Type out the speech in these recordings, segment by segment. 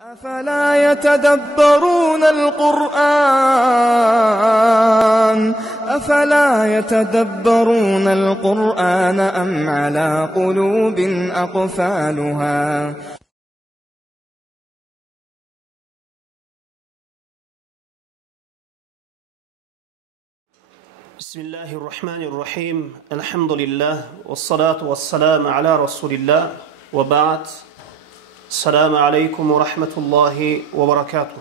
أفلا يتدبرون القرآن أم على قلوب أقفالها بسم الله الرحمن الرحيم الحمد لله والصلاة والسلام على رسول الله وبعد السلام عليكم ورحمة الله وبركاته.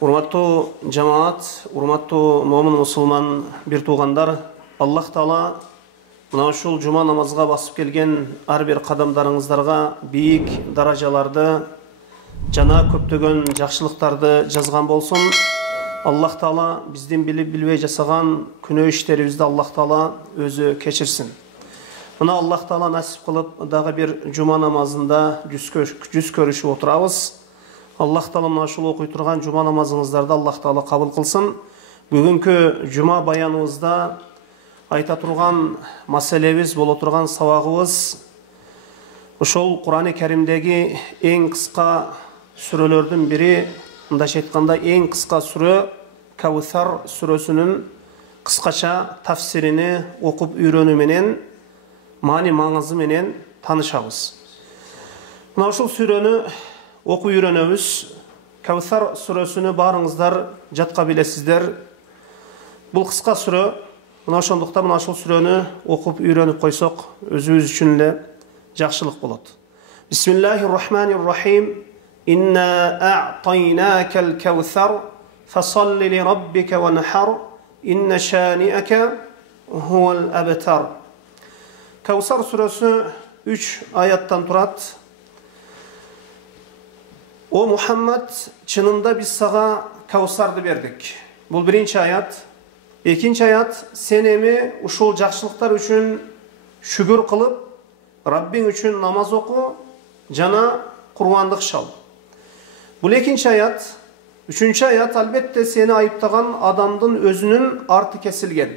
Урматтуу жамаат, урматтуу момун мусулман бир туугандар, Аллах Таала мына ушул жума намазга басып келген ар бир кадамдарыңыздарга бийик даражаларды жана көптөгөн жакшылыктарды жазган болсун. Аллах Таала биздин билип билбей жасаган күнөө иштерибизди Аллах Таала өзү кечирсин. Мына Аллах Таала насип кылып дагы бир жума намазында жүз көрүшүп отурабыз. Аллах Таала мына ушул окуй турган жума намазыңыздарды Аллах Таала кабыл кылсын. Бүгүнкү жума баяныбызда айта турган маселебиз, боло турган сабагыбыз ошол Кур'ан-ы Каримдеги эң кыска сүрөлөрдүн бири, мындайча айтканда эң кыска сүрө Кавсар сүрөсүнүн кыскача тафсирини окуп үйрөнүү менен, маани маңызы менен таанышабыз. Мына ушул сүрөнү окуп үйрөнөбүз. Кавсар сүрөсүнү баарыңыздар жатка билесиздер. Бул кыска сүрө, мына ошондуктан мына ушул сүрөнү окуп үйрөнүп койсок өзүбүз үчүн эле жакшылык болот. Бисмиллахир-рахманир-рахим. Inna a'taynakal kawthar fasalli li rabbika wanhar inna shani'aka huwal abtar. Kawsar suresi 3 ayattан турат. O Muhammed, çınında biz sana Kawsar'dı berdik. Bul birinci ayat. İkinci ayat, sen emi uşul jakşılıklar üçün şükür kılıp Rabbin üçün namaz oku, jana kurbanlık şal. Bu ikinci ayat. Üçüncü ayat, albatta seni ayıptagan adamdın özünün artı kesilgen.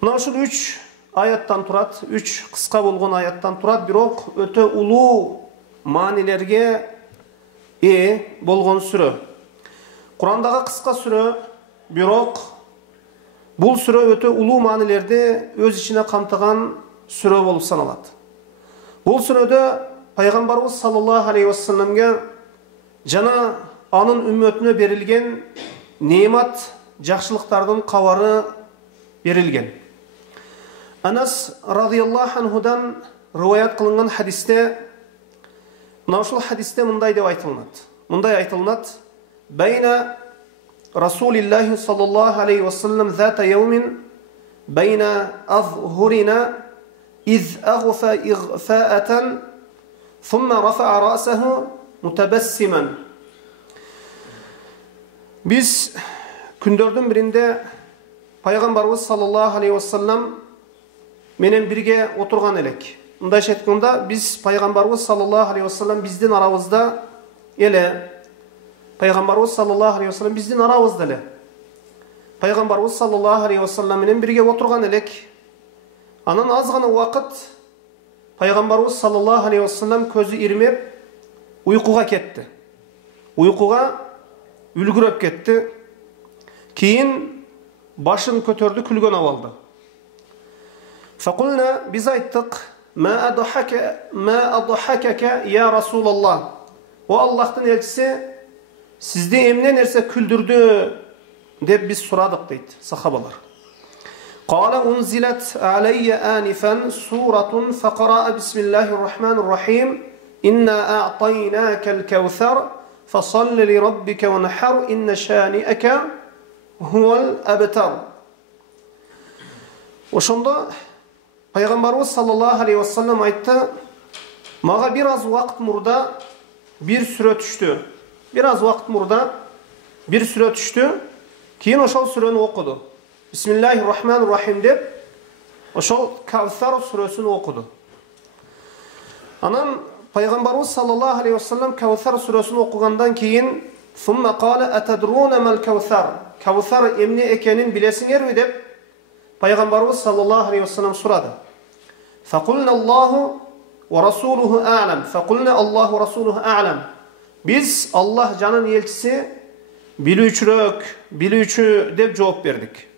Mına uşul 3 ayattan turat, 3 kıska bolgon ayattan turat, birok öte ulu manilerge bolgon sürö. Kur'andaga kıska sürö, birok bul sürö öte ulu manilerde öz içine kamtagan sürö bolup sanalat. Bul süröde Peygamberimiz sallallahu aleyhi ve sellem'ge jana anın ümmetine berilgen nimet, jakşılıklardan kavarı berilgen. Anas radıyallahu anhudan rivayet kılıngan hadiste, uşul hadiste mınday dep aytılınat. Mınday aytılınat: "Bayna Rasulillah sallallahu aleyhi ve sellem zata yevmin bayna azhurina iz aghfa ighfa'atan thumma rafa'a ra'sahu mutebessimen." Biz kündördün birinde Peygamberimiz sallallahu aleyhi ve sellem menen birge oturgan elek. Mındayça aytkanda biz Peygamberimiz sallallahu aleyhi ve sellem bizdin arabızda ele. Peygamberimiz sallallahu aleyhi ve sellem bizdin arabızda ele. Peygamberimiz sallallahu aleyhi ve sellem menen birge oturgan elek. Anan azgana vakit Peygamberimiz sallallahu aleyhi ve sellem közü irmep uykuga ketdi. Uykuga ülgüröp ketdi. Keyin başın kötördü, külgön avaldı. Fakulna, biz ayttık: "Ma adhakaka ya Resulallah." O Allah'tan elçisi sizde emne nerse küldürdü dep biz soradık deydi sahabalar. Qala unzilat alayya anifan suratun faqara bismillahirrahmanirrahim. İnna a'taynakal kawthar fasalli li rabbika wanhar inna shani'aka huwal abtar. Oşonda Peygamberimiz sallallahu aleyhi ve sellem aytdı: "Maga biraz vakt murda bir süre düştü." Biraz vakt murda bir süre düştü. Keyin oşol süreni okudu. Bismillahirrahmanirrahim dep oşol Kavsar süresini okudu. Anan Peygamberimiz sallallahu aleyhi ve sellem Kavsar süresini okugandan keyin "Thumma qala atadruna mal Kavsar?" Kavsar emne ekenin bilesinger mi dep Peygamberimiz sallallahu aleyhi ve sellem soradı. "Faqulna Allahu ve rasuluhu a'lam." Faqulna Allahu ve rasuluhu a'lam. Biz Allah canın elçisi bilүүчү деп жооп бердик.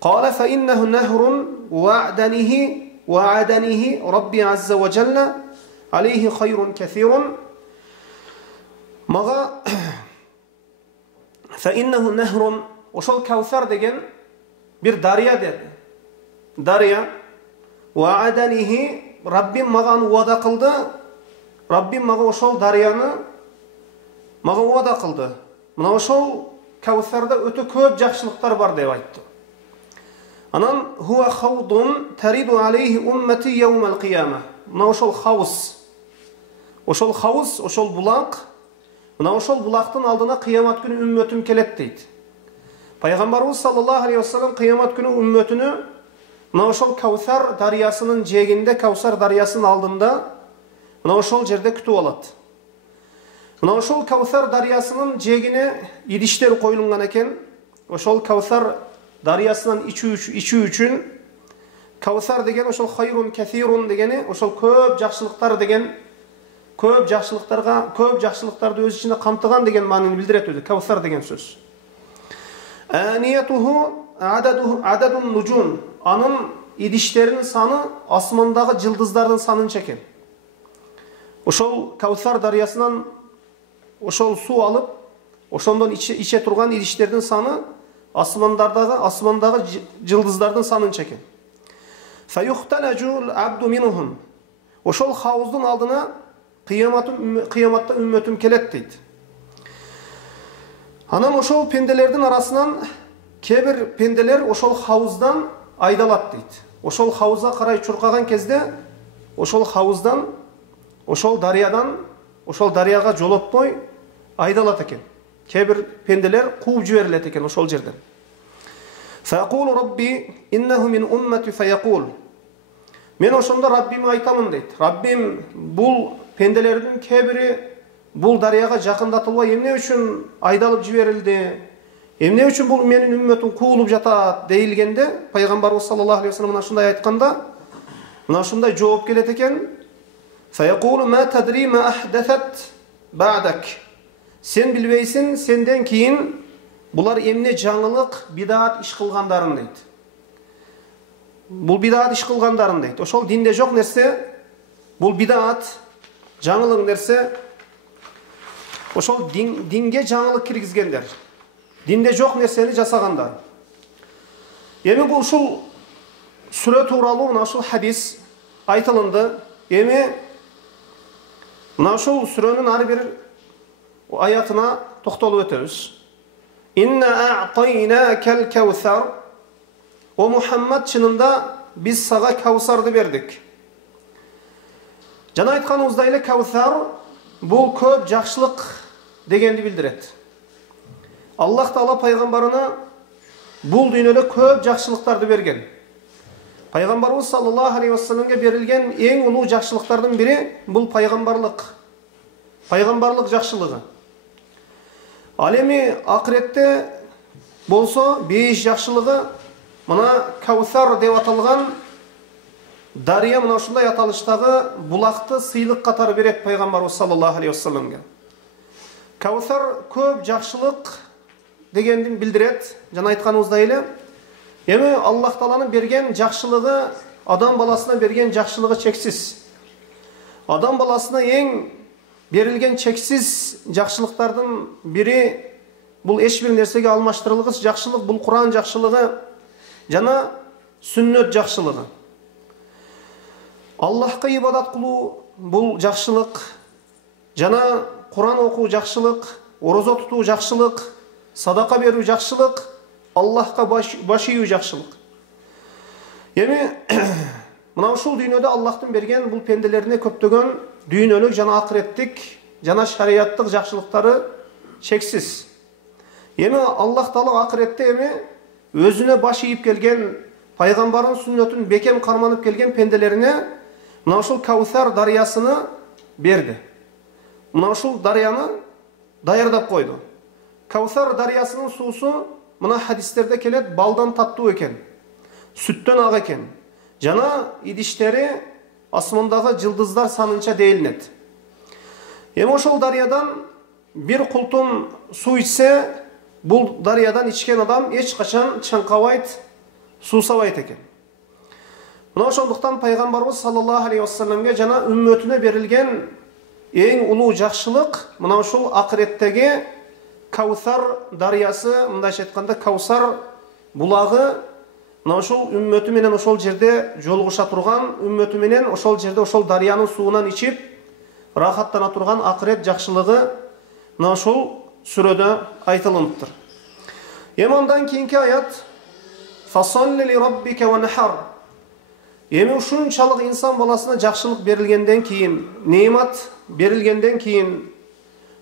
قال فإنه نهر وعدنه ربي عز وجل عليه خير كثير. Maga فإنه نهر ошол Каусар деген bir дария dedi. Дария وعدنه Rabbim magan uada kıldı. Rabbim maga ошол дарияны maga uada kıldı. Мына ошол Каусарда өтө көп жакшылыктар бар деп айтты. Анан huwa khawdun taridu alayhi ummati yawm al-qiyamah. Мына ошол хавыз, ошол булак, мына ошол булактын алдына кыямат күнү үммөтүм келет дейт. Пайгамбарыбыз саллаллаху алейхи вассалам кыямат күнү үммөтүнү мына ошол Каусар дарыясынын жээгинде, Каусар дарыясынын алдында мына ошол жерде күтүп алат. Мына ошол Каусар дарыясынын жээгине идиштер коюлган экен. Ошол Каусар дарыясынан ичүү үчүн Каусар деген ошол хайрун касирун дегени ошол көп жакшылыктар деген, көп жакшылыктарды өз ичинде камтыган деген маанини билдирет өзү Каусар деген сөз. Аниятуху ададун нужум. Анын идиштеринин саны асмандагы жылдыздардын санын чекен. Ошол Каусар дарыясынан ошол суу алып, ошондон иче турган идиштердин саны асмандагы жылдыздардын санын чекен. Фаюхталажул абду минухум. Ошол хауздун алдына кыяматта үммөтүм келет дейт. Анан ошол пенделердин арасынан кээ-бир пенделер ошол хауздан айдалат дейт. Ошол хаузга карай чуркаган кезде ошол хауздан, ошол дарыяга жолотпой айдалат экен. Кээ-бир пенделер кууп жиберилет экен ошол жерден. Фаяқулу Рабби иннаху мин уммати фаяқул. Мен ошондо Раббиме айтамын дейт. Раббим бул пенделердин кээ-бири бул дарыяга жакындатылбай эмне үчүн айдалып жиберилди? Эмне үчүн бул менин үммөтүм куулуп жатат дейилгенде, пайгамбарыбыз саллаллаху алейхи вассалам мына ушундай айтканда, мына ушундай жооп келет экен. Фаяқулу ма тадри ма ахдасат ба'дак. Сен билбейсиң, сенден кийин булар эмне жаңылык, бидаат иш кылгандарын дейт. Бул бидаат иш кылгандарын дейт. Ошол динде жок нерсе, бул бидаат, жаңылык нерсе, ошол динге жаңылык киргизгендер. Динде жок нерсени жасагандар. Эми бул ушул сүрө тууралуу мына ушул хадис айтылынды. Эми мына ушул сүрөнүн ар бир аятына токтолуп өтөбүз. Инна а'тайнакал каусар. О Мухаммад, чынында биз сага Каусарды бердик. Жана айтканыбыздай эле Каусар бул көп жакшылык дегенди билдирет. Аллах Таала пайгамбарына бул дүйнөдө көп жакшылыктарды берген. Пайгамбарыбыз саллаллаху алейхи вассаламга берилген эң улуу жакшылыктардын бири бул пайгамбарлык жакшылыгы. Ал эми акыретте болсо беш жакшылыгы мына Каусар деп аталган дарыя, мына ушундай аталыштагы булакты сыйлык катары берет пайгамбарыбыз саллаллаху алейхи вассаламга. Каусар көп жакшылык дегендин билдирет. Жана айтканыбыздай эле, эми Аллах Тааланын берген жакшылыгы, адам баласына берген жакшылыгы чексиз. Адам баласына эң берилген чексиз жакшылыктардын бири бул эч бир нерсеге алмаштырылгыс жакшылык, бул Куран жакшылыгы жана сүннөт жакшылыгы. Аллахка ибадат кылуу бул жакшылык, жана Куран окуу жакшылык, орозо тутуу жакшылык, садака берүү жакшылык, Аллахка баш ийүү жакшылык. Эми мына ушул дүйнөдө Аллахтын берген бул пенделерине көптөгөн дүйнөлүк жана акыреттик жана шарияттык жакшылыктары чексиз. Эми Аллах Таала акыретте эми өзүнө баш ийип келген, пайгамбардын сүннөтүн бекем карманып келген пенделерине мына ушул Каусар дарыясыны берди. Мына ушул дарыяны даярдап койду. Каусар дарыясынын суусу мына хадистерде келет, балдан таттуу экен, сүттөн ак экен. Жана идиштери асмандагы жылдыздар санынча дейилинет. Эми ошол дарыядан бир култум суу ичсе, бул дарыядан ичкен адам эч качан чаңкабайт, суусабайт экен. Мына ошондуктан пайгамбарыбыз саллаллаху алейхи вассаламга жана үммөтүнө берилген эң улуу жакшылык мына ушул акыреттеги Каусар дарыясы, мындайча айтканда Каусар булагы, мына ушул үммөтү менен ошол жерде жолугуша турган, үммөтү менен ошол жерде ошол дарыянын суунан ичип рахаттана турган акырет жакшылыгы мына ушул сүрөдө айтылыптыр. Эми андан кийинки аят Фасалли ли раббика ванхар. Эми ушунчалык инсан баласына жакшылык берилгенден кийин, неимат берилгенден кийин,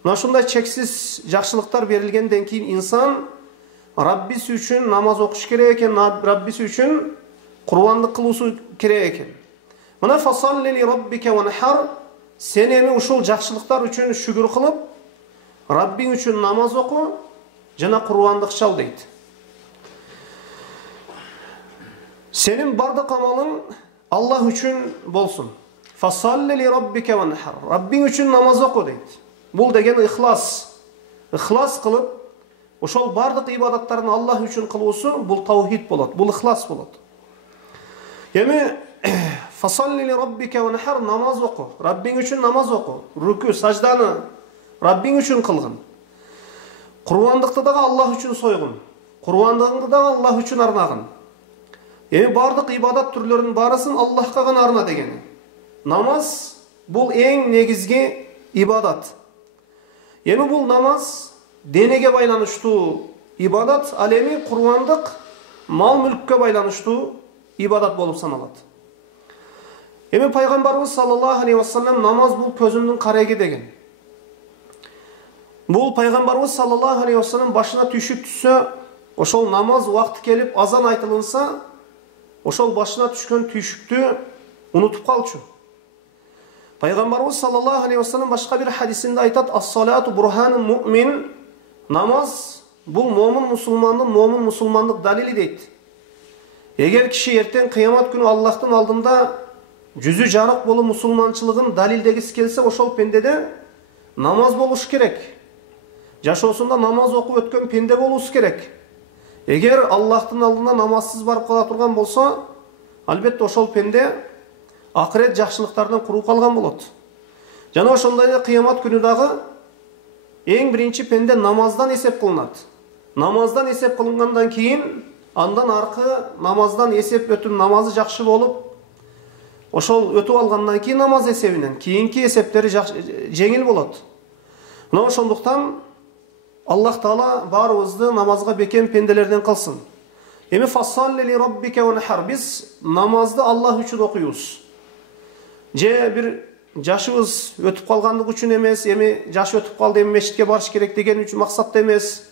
мына ушундай чексиз жакшылыктар берилгенден кийин инсан Раббиси үчүн намаз окуш керек экен, Раббиси үчүн курбандык кылуусу керек экен. Мына фасалли ли раббика ванхар, сен эми ушул жакшылыктар үчүн шүгүр кылып, Раббиң үчүн намаз оку жана курбандык чал дейт. Сенин бардык амалың Аллах үчүн болсун. Фасалли ли раббика ванхар. Раббиң үчүн намаз оку дейт. Бул деген ихлас. Ихлас кылып, ошол бардык ибадаттарын Аллах үчүн кылуусу бул таухид болот, бул ихлас болот. Эми фасалли ли раббика ванхар, намаз оку. Раббиң үчүн намаз оку. Рүкү, сажданы Раббиң үчүн кылгын. Курбандыкты дагы Аллах үчүн сойгун. Курбандыгыңды дагы Аллах үчүн арнагын. Эми бардык ибадат түрлөрүнүн баарысын Аллахка гана арна деген. Намаз бул эң негизги ибадат. Эми бул намаз денеге байланыштуу ибадат, ал эми курбандык мал мүлккө байланыштуу ибадат болуп саналат. Эми пайгамбарыбыз саллаллаху алейхи вассалам намаз бул көзүмдүн кареги деген. Бул пайгамбарыбыз саллаллаху алейхи вассалам башына түшүк түссө, ошол намаз убакыты келип азан айтылынса, ошол башына түшкөн түшүктү унутуп калчу. Пайгамбарыбыз саллаллаху алейхи вассалам башка бир хадисинде айтат: "Ас-салату бурханун муъмин", намаз бул момун мусулмандык далили дейт. Эгер киши эртең кыямат күнү Аллахтын алдында жүзү жарык болуп мусулманчылыгын далилдегиси келсе, ошол пендеде намаз болуш керек. Жашоосунда намаз окуп өткөн пенде болуусу керек. Эгер Аллахтын алдына намазсыз барып кала турган болсо, албетте ошол пенде акырет жакшылыктардан куруп калган болот. Жана ошондой эле кыямат күнү дагы эң биринчи пенде намаздан эсеп кылынат. Намаздан эсеп кылынгандан кийин, андан аркы намаздан эсеп өтүп, намазы жакшы болуп, ошол өтүп алгандан кийин намаз эсебинен кийинки эсептери жеңил болот. Мына ошондуктан Аллах Таала баарыбызды намазга бекем пенделерден кылсын. Эми фасалли ли раббика ванхар, биз намазды Аллах үчүн окуйбуз. Же бир жашыбыз өтүп калгандык үчүн эмес, эми жаш өтүп калды, эми мешитке барыш керек деген үчүн максатта эмес,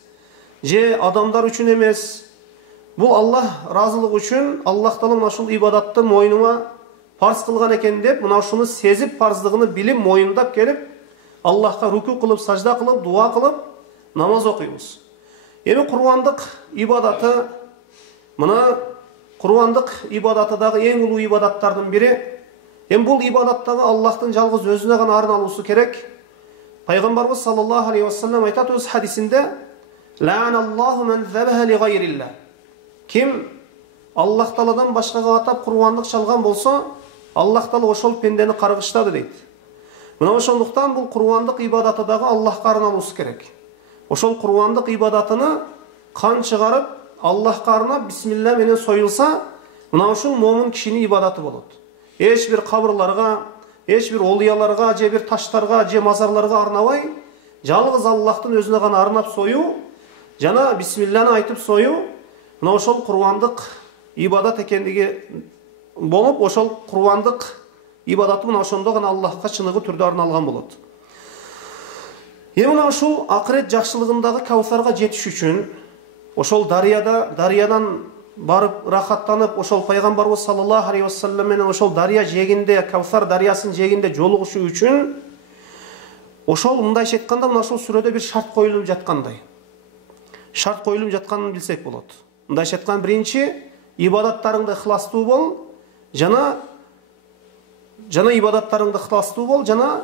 же адамдар үчүн эмес. Бул Аллах разылыгы үчүн, Аллах Таала ушул ибадатты мойнума парз кылган экен деп, мына ушуну сезип, парздыгын билип, моюндап келип, Аллахка рүкү кылып, сажда кылып, дуа кылып, намаз окуйбуз. Эми курбандык ибадаты, мына курбандык ибадаты дагы эң улуу ибадаттардын бири. Эми бул ибадаттагы Аллахтын жалгыз өзүнө гана арналуусу керек. Пайгамбарыбыз саллаллаху алейхи вассалам айтат өз хадисинде: "Ла'аналлаху ман забаха ли гайрилла". Ким Аллах Тааладан башкага атап курбандык чалган болсо, Аллах Таала ошол пендени каргыштады дейт. Мына ошондуктан бул курбандык ибадаты дагы Аллахка арналуусу керек. Ошол курбандык ибадатыны кан чыгарып, Аллахка арнап бисмилла менен союлса, мына ушул момун кишинин ибадаты болот. Эч бир кабырларга, эч бир олияларга, же бир таштарга, же мазарларга арнабай, жалгыз Аллахтын өзүнө гана арнап сою, жана бисмилланы айтып сою, мына ошол курбандык ибадат экендиги болуп, ошол курбандык ибадаты мына ошондо гана Аллахка чыныгы түрдө арналган болот. Эми мына ушул акырет жакшылыгындагы Каусарга жетиш үчүн, ошол дарыядан барып рахаттанып, ошол пайгамбарыбыз саллаллаху алейхи вассалам менен ошол дарыя жегинде, Каусар дарыясынын жегинде жолугушу үчүн, ошол мындайча айтканда мына ушул сүрөдө бир шарт коюлуп жаткандай. Шарт коюлуп жатканын билсек болот. Мындайча айткан, биринчи ибадаттарыңды ихластуу бол, жана ибадаттарыңды ихластуу бол, жана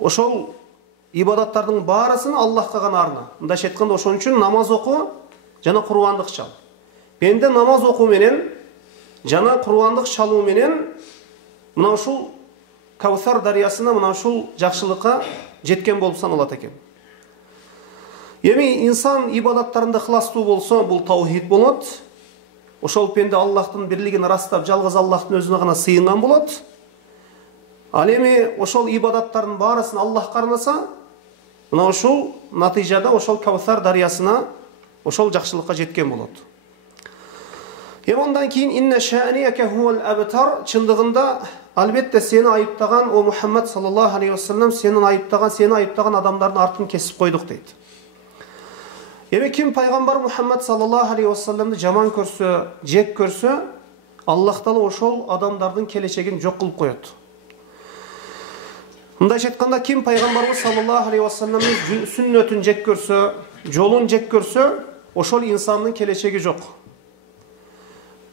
ошол ибадаттардын баарысын Аллахка гана арна. Мындайча айтканда ошон үчүн намаз окуу жана курбандык чал. Бенде намаз окуу менен жана курбандык чалуу менен мына ушул Каусар дарыясына мына ушул жакшылыкка жеткен болуп саналат экен. Эми инсан ибадаттарында ықыластуу болсо, бул таухид болот. Ошол пенде Аллахтын бирлигин ырастап, жалгыз Аллахтын өзүнө гана сыйынган болот. Ал эми ошол ибадаттардын баарысын Аллахка арнаса, мына ушул натыйжада ошол Каусар дарыясына ошол жакшылыкка жеткен болот. Эми андан кийин инна ша'нияка хувал абтар, чындыгында албетте сени айыптаган о Мухаммад саллаллаху алейхи вассалам, сени айыптаган адамдардын артын кесип койдук дейт. Эми ким пайгамбар Мухаммад саллаллаху алейхи вассаламды жаман көрсө, жек көрсө, Аллах Таала ошол адамдардын келечегин жок кылып коет. Мындайча айтканда, ким пайгамбарыбыз саллаллаху алейхи вассаламдын сүннөтүн жек көрсө, жолун жек көрсө, ошол инсандын келечеги жок.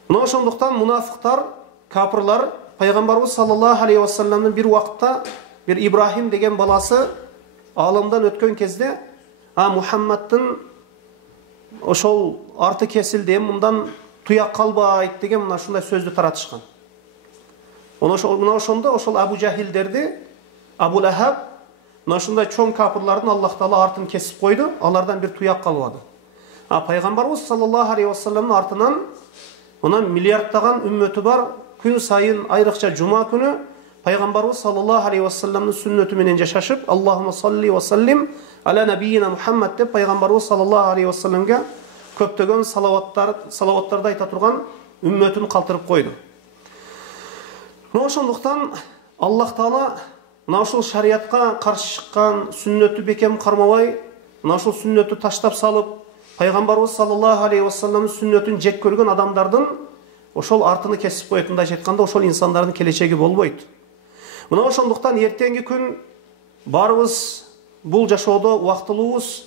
Мына ошондуктан мунафыктар, капырлар пайгамбарыбыз саллаллаху алейхи вассаламдын бир убакытта бир Ибрахим деген баласы аламдан өткөн кезде, Мухаммадтын ошол арты кесилди, мындан туяк калбайт деген мына ушундай сөздү таратышкан. Мына ошондо ошол Абу Жахилдерди, Абу Лахаб, мына ушундай чоң капырлардын Аллах Таала артын кесип койду, алардан бир туяк калбады. Пайгамбарыбыз саллаллаху алейхи вассаламдын артынан мына миллиардтаган үммөтү бар, күн сайын айрыкча жума күнү пайгамбарыбыз саллаллаху алейхи вассаламдын сүннөтү менен жашашып, Аллахумма салли ва саллим аля набийина Мухаммад деп пайгамбарыбыз саллаллаху алейхи вассаламга көптөгөн салаваттарды айта турган үммөтүн калтырып койду. Мына ошондуктан Аллах Таала мына ушул шариятка каршы чыккан, сүннөтү бекем кармабай, мына ушул сүннөтү таштап салып, пайгамбарыбыз саллаллаху алейхи вассаламдын сүннөтүн жек көргөн адамдардын ошол артыны кесип коет. Мындайча айтканда, ошол инсандардын келечеги болбойт. Мына ошондуктан эртеңки күн барыбыз бул жашоодо убактылуубуз,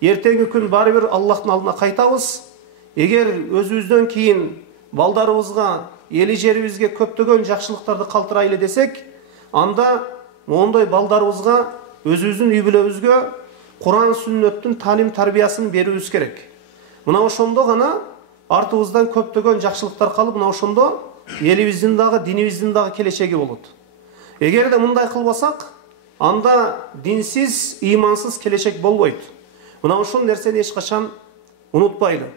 эртеңки күн баары бир Аллахтын алдына кайтабыз. Эгер өзүбүздөн кийин балдарыбызга, эли жерибизге көптөгөн жакшылыктарды калтырайлы десек, анда мондой балдарыбызга, өзүбүздүн үй бүлөбүзгө Кур'ан сүннөттүн талим тарбиясын берүүбүз керек. Мына ошондо гана артыбыздан көптөгөн жакшылыктар калып, мына ошондо элибиздин дагы, динибиздин дагы келечеги болот. Эгерде мындай кылбасак, анда динсиз, ыймансыз келечек болбойт. Мына ошол нерсени эч качан унутпайлы.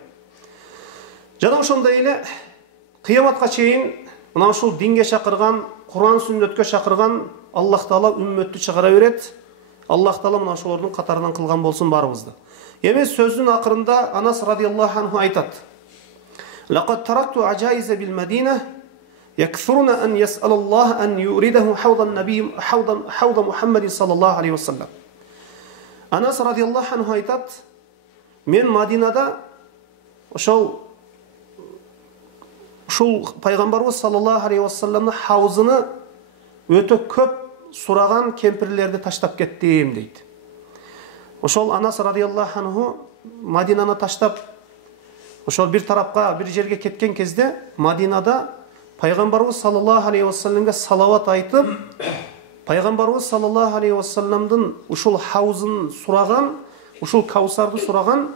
Жана ошондой эле кыяматка чейин мына ушул динге чакырган, Кур'ан сүннөткө чакырган Аллах Таала үммөттү чыгара берет. Аллах Таала мына ошолордун катарынан кылган болсун барыбызды. Эми сөздүн акырында Анас радиаллаху анху айтат: "Лaqad taraktu ajaiza bil Madina yakthuruna an yas'alallah an yuridahu hawdan nabiy hawda Muhammadin sallallahu aleyhi ve sellem." Анас радиаллаху анху айтат: "Мен Мадинада ошол пайгамбарыбыз саллаллаху алейхи ва салламдын хаузыны өтө көп сураган кемпирлерди таштап кеттим" дейт. Ошол Анас радиаллаху анху Мадинаны таштап, ошол бир тарапка, бир жерге кеткен кезде, Мадинада пайгамбарыбыз саллаллаху алейхи ва салламга салават айтып, пайгамбарыбыз саллаллаху алейхи ва салламдын ушул хаузын сураган, ушул Каусарды сураган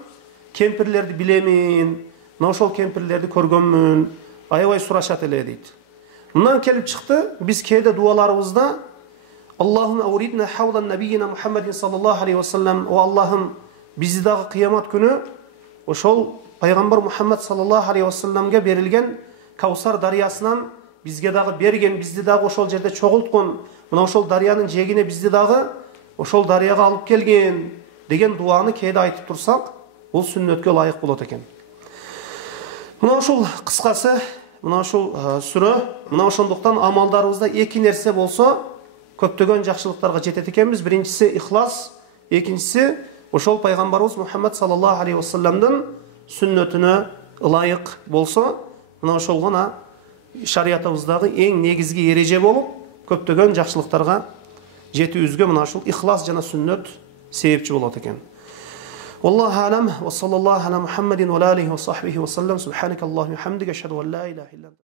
кемпирлерди билемин, мына ошол кемпирлерди көргөнмүн, аябай сурашат эле дейт. Мындан келип чыкты, биз кээде дуаларыбызда Аллахумма уридна хаудан набийина Мухаммадин саллаллаху алейхи ва саллам, о Аллахым, бизди дагы кыямат күнү ошол пайгамбар Мухаммад саллаллаху алейхи ва салламга берилген Каусар дарыясынан бизге дагы берген, бизди дагы ошол жерде чогулткон, мына ошол дарыянын жегине бизди дагы ошол дарыяга алып келген деген дуаны кээде айтып турсак, бул сүннөткө ылайык болот экен. Мына ушул кыскасы, мына ушул сүрө, мына ошондуктан амалдарыбызда эки нерсе болсо көптөгөн жакшылыктарга жетет экенбиз. Биринчиси ихлас, экинчиси ошол пайгамбарыбыз Мухаммад саллаллаху алейхи ва салламдын сүннөтүнө ылайык болсо, мына ошол гана шариятыбыздагы эң негизги эреже болуп, көптөгөн жакшылыктарга жетүүбүзгө мына ушул ихлас жана сүннөт себепчи болот экен. Wallahu a'lam wa sallallahu ala Muhammadin wa alihi wa sahbihi wa sallam. Subhanakallahumma wa bihamdika ashhadu an la ilaha illa anta